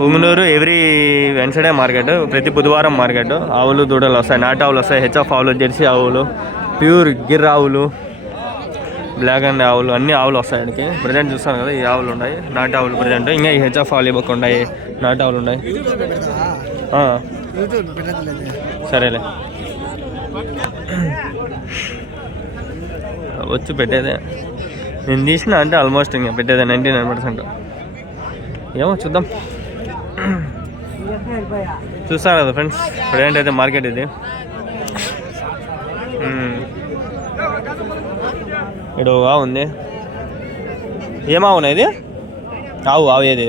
Punganur every Wednesday market, ప్రతి బుధవారం market. ఆవులు దూడలు వస్తాయి, నాటు ఆవులు వస్తాయి, హెచ్ఎఫ్ ఆవులు, జెర్సీ ఆవులు, ప్యూర్ గిర్ ఆవులు, బ్లాక్ అండ్ ఆవులు, అన్ని ఆవులు వస్తాయి. ఆయనకి ప్రజెంట్ చూస్తాను కదా, ఈ ఆవులు ఉన్నాయి, నాటు ఆవులు ప్రజెంట్. ఇంకా ఈ హెచ్ఎఫ్ ఆవులు ఇవ్వక ఉన్నాయి, నాటు ఆవులు ఉన్నాయి. సరేలే వచ్చి పెట్టేదే నేను తీసిన అంటే ఆల్మోస్ట్ ఇంకా పెట్టేదే 99%. ఏమో చూద్దాం. చూస్తాను కదా ఫ్రెండ్స్, ప్రజెంట్ అయితే మార్కెట్ ఇది. ఇక్కడ ఆవు ఉంది. ఏమావు ఉన్నాయి ఇది? ఆవు ఏది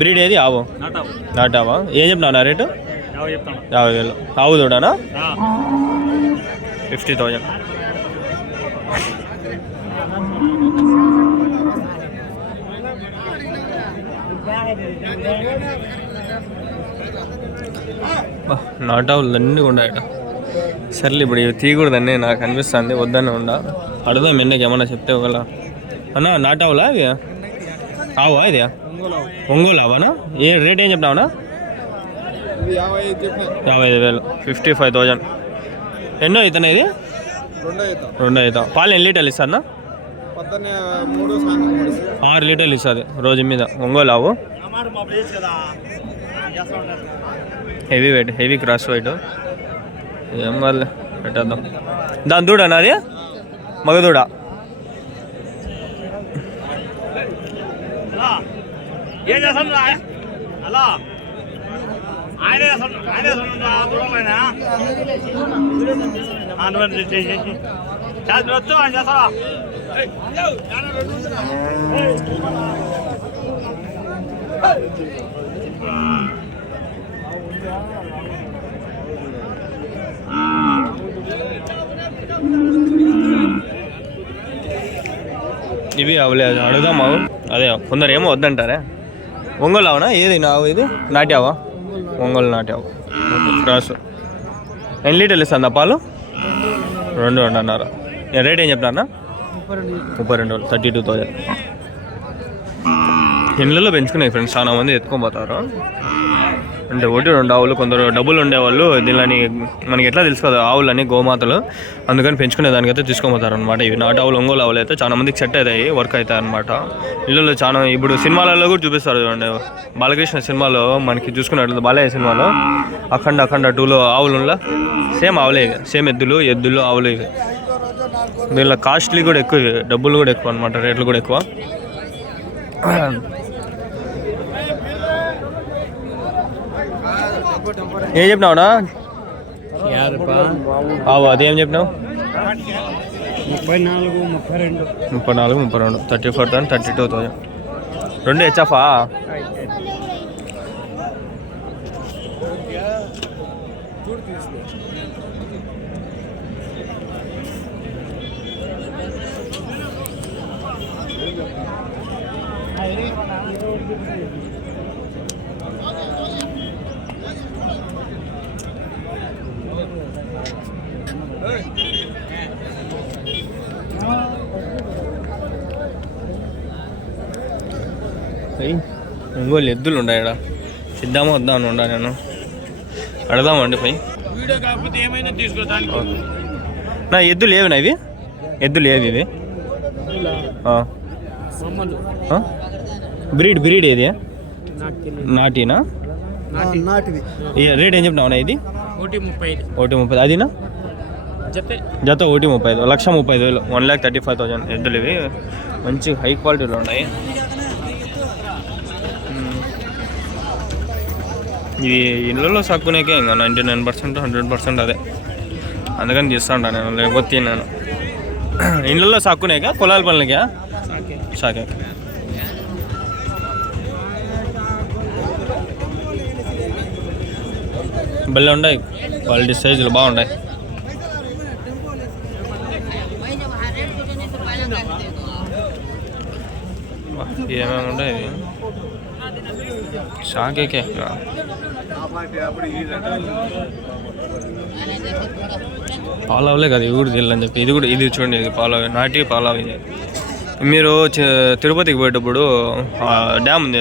బ్రీడ్ ఏది? ఆవు నాటావా? ఏం చెప్తున్నా రేటు? 50,000. ఆవు చూడనా? 50,000. నాటావులు అన్నీ ఉన్నాయట. సర్లే ఇప్పుడు ఇవి తీయకూడదని నాకు అనిపిస్తుంది, వద్దనే ఉండ. అడుగుదాం ఎండకి ఏమన్నా చెప్తే ఒకవేళ. అన్నా నాటావులా అవి? ఆవా ఇది? ఒంగోలు ఆవానా? ఏ రేట్ ఏం చెప్పినావునా? 55,000. 55,000. ఎన్నో అవుతానా ఇది? 2 అవుతా. పాలు ఎన్ని లీటర్లు ఇస్తానా? 6 లీటర్లు ఇస్తుంది రోజు మీద. ఒంగోలు ఆవు, heavy weight, heavy cross wait. ఏం కాదు పెట్టేద్దాం. దాని దూడనా అది? మగదూడ. ఇవి అవలేదు, అడుగుదాం. ఆవు అదే కొందరు ఏమో వద్దంటారే. ఒంగోలు ఆవునా ఏది? ఆవు ఇది నాట్యావా? ఒంగోలు నాట్యావు క్రాస్. ఎన్ని లీటర్లు ఇస్తుందా పాలు? 2 అన్నారు. రేట్ ఏం చెప్తారా? 32. 32,000. ఇళ్ళల్లో పెంచుకున్నాయి ఫ్రెండ్స్, చాలా మంది ఎత్తుకొని పోతారు. అంటే 1-2 ఆవులు, కొందరు డబ్బులు ఉండేవాళ్ళు దీనిని మనకి ఎట్లా తెలుసు కదా ఆవులని గోమాతలు, అందుకని పెంచుకునే దానికైతే తీసుకొని అనమాట. ఇవి నాటు ఆవులు, ఒంగోలు ఆవులు అయితే చాలా మందికి సెట్ అవుతాయి, వర్క్ అవుతాయి అనమాట. ఇళ్ళలో చాలా ఇప్పుడు సినిమాలలో కూడా చూపిస్తారు చూడండి. బాలకృష్ణ సినిమాలో మనకి చూసుకున్నట్లు, బాలయ్య సినిమాలో అఖండ 2లో ఆవులు సేమ్ ఆవులే ఇవి, సేమ్ ఎద్దులు ఆవులు ఇవి. దీనిలో కాస్ట్లీ కూడా ఎక్కువ, ఇవి డబ్బులు కూడా ఎక్కువ అనమాట, రేట్లు కూడా ఎక్కువ. ఏం చెప్పినావునా? అదేం చెప్పినావు? 34, 32. 34,000, 32,000. 2 హెచ్ఎఫా? ఒంగోలు ఎద్దులు ఉన్నాయి ఇక్కడ. ఇద్దామా వద్దా అని ఉండా నేను. అడదామండి పై. నా ఎద్దులు ఏవినా ఇవి? ఎద్దులు ఏవి ఇవి? బ్రీడ్ ఏది? నాటినా? రేట్ ఏం చెప్పినావునా ఇది? 1,30,000. అదినా? జత 1,35,000. 1,35,000. 1,35,000 ఎద్దులు ఇవి. మంచి హై క్వాలిటీలో ఉన్నాయి. ఇవి ఇళ్ళలో సాక్కునేకే ఇంకా 99%, 100% అదే. అందుకని చేస్తాంటా నేను, లేకపోతే నేను ఇళ్ళలో సాక్కునేకా పొలాల పనులకా సాకే. బెల్ల ఉన్నాయి, క్వాలిటీ సైజులు బాగున్నాయి. ఏమేమి ఉన్నాయి షాకేకే. పాలవలే కదా, ఇవి కూడా తెలియని చెప్పి. ఇది చూడండి, ఇది పాలవి, నాటి పాలవి. మీరు తిరుపతికి పోయేటప్పుడు డ్యామ్ ఉంది,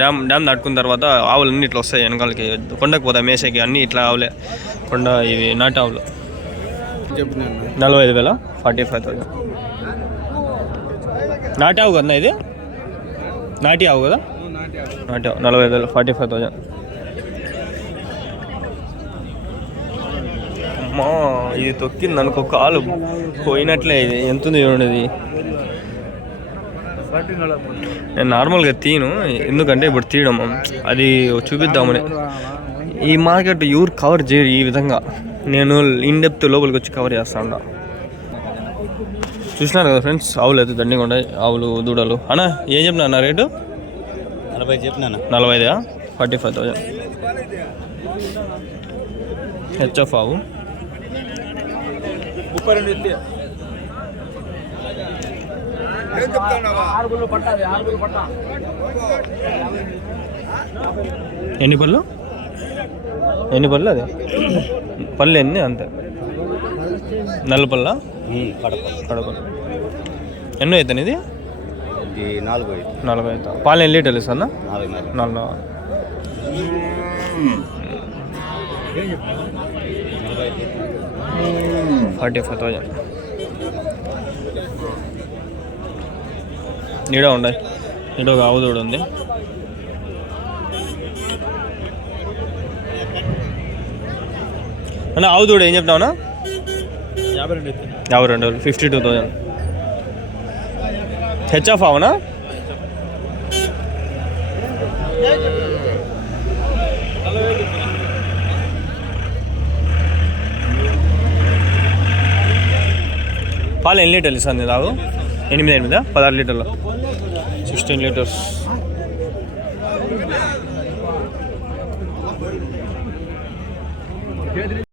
డ్యామ్ దాటుకున్న తర్వాత ఆవులు అన్నీ ఇట్లా వస్తాయి వెనకాలకి, కొండకు పోతాయి మేసేకి, అన్నీ ఇట్లా ఆవులే, కొండ ఇవి నాటి ఆవులు. 45,000, 45,000. నాటి ఆవు కదా ఇది, నాటి ఆవు కదా, నాటి ఆవు 45,000, 45,000. అమ్మా ఇది తొక్కింది అనుకో, కాలు పోయినట్లే. ఇది ఎంత ఉంది చూడండి. ఇది నేను నార్మల్గా తీను, ఎందుకంటే ఇప్పుడు తీయడం అది చూపిద్దామని. ఈ మార్కెట్ ఎవరు కవర్ చేయరు ఈ విధంగా, నేను ఇన్ డెప్త్ లోపలికి వచ్చి కవర్ చేస్తా ఉంటా. చూసినారు కదా ఫ్రెండ్స్, ఆవులు అయితే దండిగా ఉంటాయి, ఆవులు దూడలు. అన్నా ఏం చెప్పినా అన్న రేటు? 40 చెప్పినా. 40, 45,000. హెచ్ఎఫ్ ఆవు. ఎన్ని పళ్ళు అది? పళ్ళు ఎన్ని? అంతే. నల్లపల్ల కడప. ఎన్నో అవుతాను ఇది? 4 అవుతా. పాలు ఎన్ని లీటర్లు ఇస్తా? 4. 45,000. నీడ ఉన్నాయి, నీడ ఒక ఆవు దూడ ఉంది. అన్న ఆవు దూడ ఏం చెప్తావునా? 52, 52,000. హెచ్ఎఫ్ అవునా? పాలు ఎన్ని లీటర్లు ఇస్తుంది దావు? 8, 16 లీటర్లు, 16 లీటర్స్.